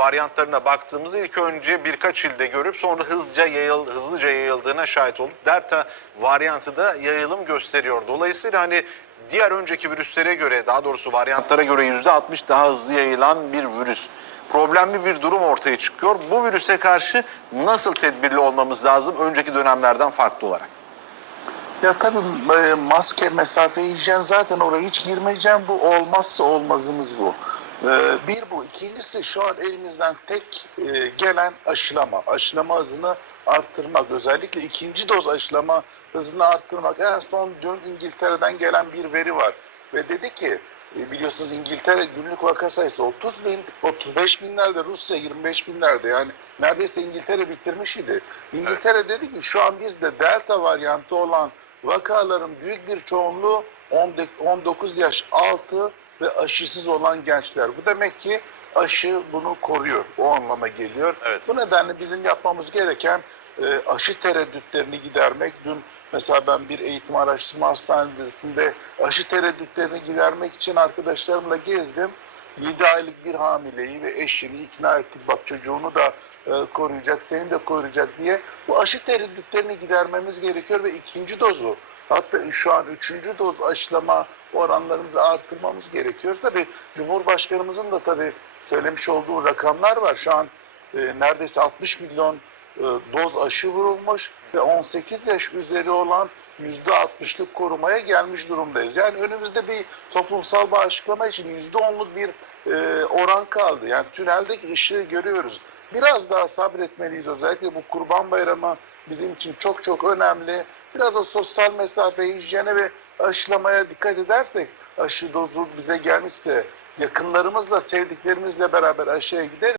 varyantlarına baktığımızda ilk önce birkaç ilde görüp sonra hızlıca yayıl, hızlıca yayıldığına şahit olduk. Delta varyantı da yayılım gösteriyor. Dolayısıyla hani diğer önceki virüslere göre daha doğrusu varyantlara göre %60 daha hızlı yayılan bir virüs. Problemli bir durum ortaya çıkıyor. Bu virüse karşı nasıl tedbirli olmamız lazım önceki dönemlerden farklı olarak? Ya tabii e, maske, mesafe, hijyen zaten oraya hiç girmeyeceğim. Bu olmazsa olmazımız bu. E, Bir bu. İkincisi şu an elimizden tek e, gelen aşılama. Aşılama hızını arttırmak. Özellikle ikinci doz aşılama hızını arttırmak. En son dün İngiltere'den gelen bir veri var. Ve dedi ki e, biliyorsunuz İngiltere günlük vaka sayısı 30 bin, 35 binlerde, Rusya 25 binlerde yani neredeyse İngiltere bitirmiş idi. İngiltere dedi ki şu an bizde delta varyantı olan vakaların büyük bir çoğunluğu 19 yaş altı ve aşısız olan gençler. Bu demek ki aşı bunu koruyor. O anlama geliyor. Evet. Bu nedenle bizim yapmamız gereken e, aşı tereddütlerini gidermek. Dün mesela ben bir eğitim araştırma hastanesinde aşı tereddütlerini gidermek için arkadaşlarımla gezdim. 7 aylık bir hamileyi ve eşini ikna ettik. Bak çocuğunu da e, koruyacak, seni de koruyacak diye. Bu aşı tereddütlerini gidermemiz gerekiyor ve ikinci dozu hatta şu an üçüncü doz aşılama oranlarımızı artırmamız gerekiyor. Tabii Cumhurbaşkanımızın da tabii söylemiş olduğu rakamlar var. Şu an e, neredeyse 60 milyon doz aşı vurulmuş ve 18 yaş üzeri olan %60'lık korumaya gelmiş durumdayız. Yani önümüzde bir toplumsal bağışıklama için %10'luk bir e, oran kaldı. Yani tüneldeki ışığı görüyoruz. Biraz daha sabretmeliyiz. Özellikle bu kurban bayramı bizim için çok çok önemli. Biraz da sosyal mesafe, hijyene ve aşılamaya dikkat edersek aşı dozu bize gelmişse yakınlarımızla, sevdiklerimizle beraber aşıya gideriz.